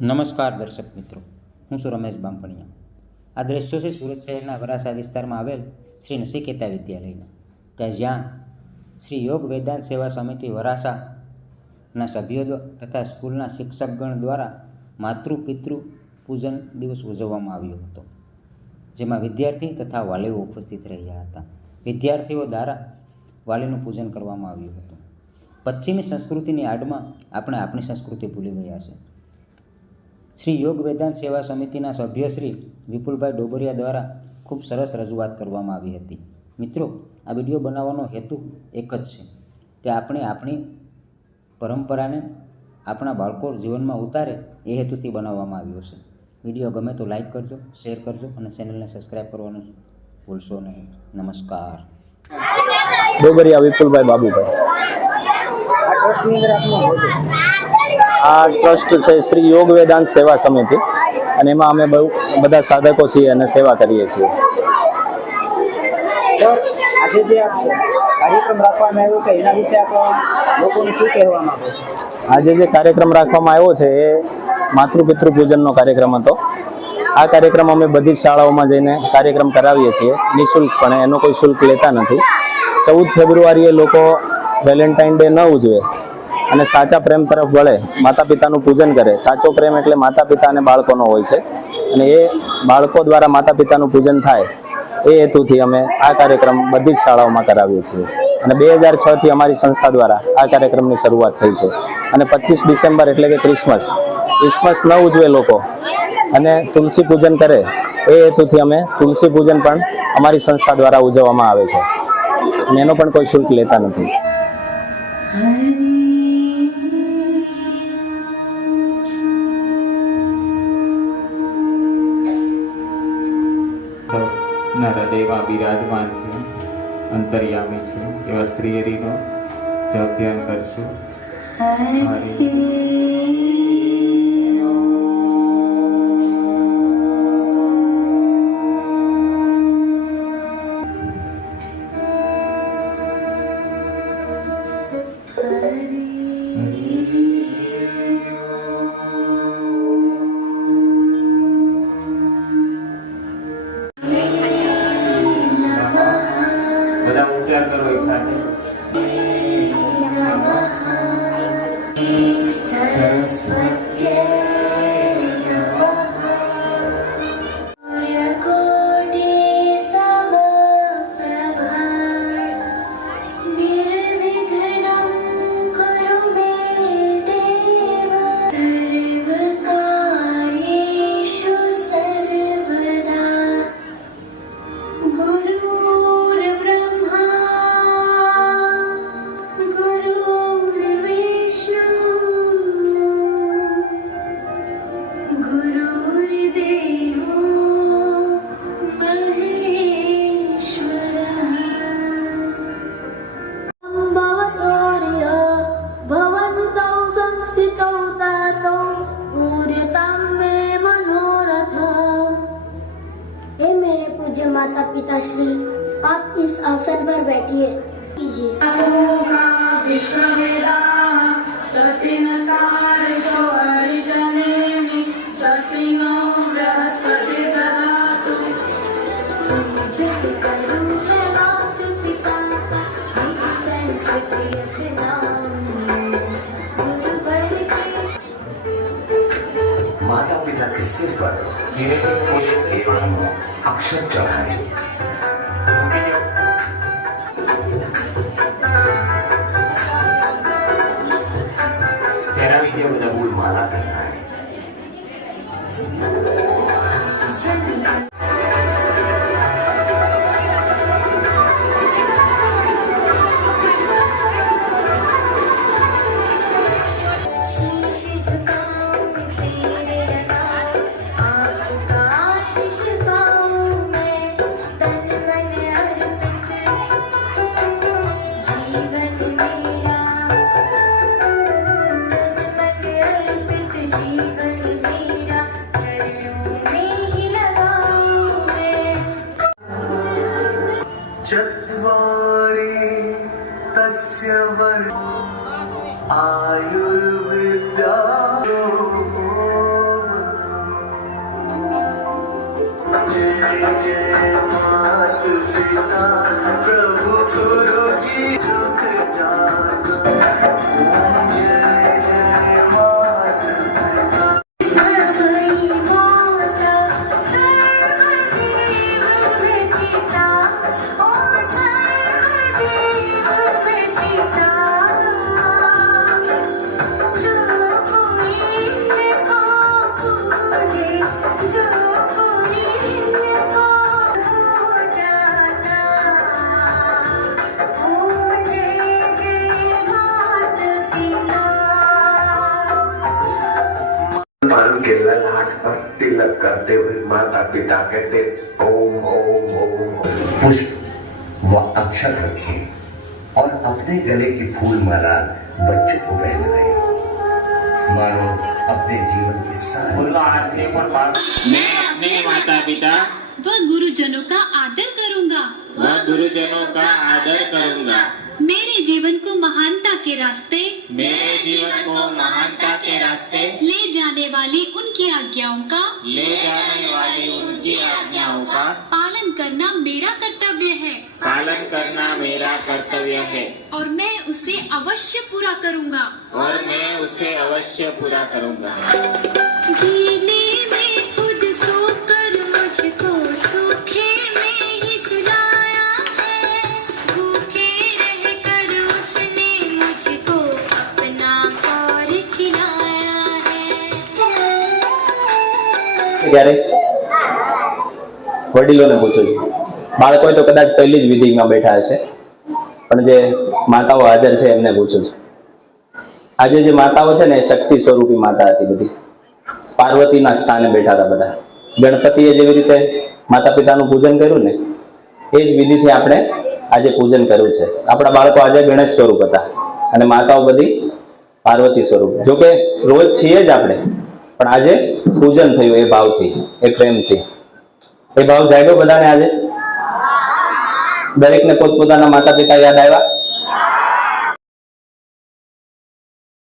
નમસ્કાર દર્શક મિત્રો, હું છું રમેશ બામપણિયા આ દ્રશ્યો છે સુરત શહેરના વરાસા વિસ્તારમાં આવેલ શ્રી નસિકેતા વિદ્યાલયના, કે જ્યાં શ્રી યોગ વેદાંત સેવા સમિતિ વરાસાના સભ્યો તથા સ્કૂલના શિક્ષકગણ દ્વારા માતૃ પિતૃ પૂજન દિવસ ઉજવવામાં આવ્યો હતો, જેમાં વિદ્યાર્થી તથા વાલીઓ ઉપસ્થિત રહ્યા હતા. વિદ્યાર્થીઓ દ્વારા વાલીનું પૂજન કરવામાં આવ્યું હતું. પશ્ચિમી સંસ્કૃતિની આડમાં આપણે આપણી સંસ્કૃતિ ભૂલી ગયા છે. શ્રી યોગ વેદાંત સેવા સમિતિના સભ્ય શ્રી વિપુલભાઈ ડોબરિયા દ્વારા ખૂબ સરસ રજૂઆત કરવામાં આવી હતી. મિત્રો, આ વીડિયો બનાવવાનો હેતુ એક જ છે કે આપણે આપણી પરંપરાને આપણા બાળકો જીવનમાં ઉતારે એ હેતુથી બનાવવામાં આવ્યો છે. વીડિયો ગમે તો લાઈક કરજો, શેર કરજો અને ચેનલને સબસ્ક્રાઈબ કરવાનું ભૂલશો નહીં. નમસ્કાર. ડોબરિયા વિપુલભાઈ બાબુભાઈ. આ ટ્રસ્ટ છે શ્રી યોગ વેદાંત સેવા સમિતિ. અને એમાં અમે બહુ બધા સાધકો છીએ અને સેવા કરીએ છીએ. આજે જે કાર્યક્રમ રાખવામાં આવ્યો છે એના વિશે લોકોને શું કહેવા માંગો આજે જે કાર્યક્રમ રાખવામાં આવ્યો છે એ માતૃ પિતૃ પૂજનનો કાર્યક્રમ હતો. આ કાર્યક્રમ અમે બધી જ શાળાઓમાં જઈને કાર્યક્રમ કરાવીએ છીએ નિઃશુલ્કપણે એનો કોઈ શુલ્ક લેતા નથી. ચૌદ ફેબ્રુઆરીએ લોકો વેલેન્ટાઇન ડે ન ઉજવે. અને સાચા પ્રેમ તરફ વળે માતા પિતાનું પૂજન કરે. સાચો પ્રેમ એટલે માતા પિતા અને બાળકોનો હોય છે. અને એ બાળકો દ્વારા માતા પિતાનું પૂજન થાય, એ હેતુથી અમે આ કાર્યક્રમ બધી જ શાળાઓમાં કરાવીએ છીએ. અને બે હજાર છથી અમારી સંસ્થા દ્વારા આ કાર્યક્રમની શરૂઆત થઈ છે. અને પચીસ ડિસેમ્બર એટલે કે ક્રિસમસ ક્રિસમસ ન ઉજવે લોકો. અને તુલસી પૂજન કરે, એ હેતુથી અમે તુલસી પૂજન પણ અમારી સંસ્થા દ્વારા ઉજવવામાં આવે છે. અને એનો પણ કોઈ શુલ્ક લેતા નથી. ના હૃદયમાં બિરાજમાન છે. અંતર્યામી છે. એવા શ્રી હરિનો જપ ધ્યાન કરશું. Hari just like it. तशरी आप इस आसन पर बैठिए। माता पिता के सिर पर पुष्प एवं अक्षर चढ़ाए। चत्वारि तस्य वर् आयुर्विद्या जय जय मा माता पिता कहते ओम ओम ओम पुष्प व अक्षर रखे और अपने गले की फूल माला बच्चों को पहन रहे मानो अपने जीवन की सारी मैं माता पिता व गुरुजनों का आदर करूँगा। व गुरुजनों का आदर करूँगा। मेरे जीवन को महानता के रास्ते मेरे जीवन को महानता के रास्ते ले जाने वाली उनकी आज्ञाओं का ले जाने वाली उनकी आज्ञाओं का पालन करना मेरा कर्तव्य है। पालन करना मेरा कर्तव्य है। और मैं उसे अवश्य पूरा करूँगा। और मैं उसे अवश्य पूरा करूँगा। ત્યારે વડીલોને પૂછું છું. બાળકો તો કદાચ પહેલી જ વિધિમાં બેઠા હશે. પણ જે માતાઓ હાજર છે એમને પૂછું છું. આજે જે માતાઓ છે ને એ શક્તિ સ્વરૂપી માતા હતી બધી. પાર્વતીના સ્થાને બેઠા હતા બધા. ગણપતિએ જેવી રીતે માતા પિતાનું પૂજન કર્યું ને, એ જ વિધિથી આપણે આજે પૂજન કર્યું છે. આપણા બાળકો આજે ગણેશ સ્વરૂપ હતા. અને માતાઓ બધી પાર્વતી સ્વરૂપ. જોકે રોજ છીએ જ આપણે. પણ આજે પૂજન થયું એ ભાવથી, એ પ્રેમથી. એ ભાવ જાગ્યો બધાને આજે? દરેકને પોતપોતાના માતા પિતા યાદ આવ્યા?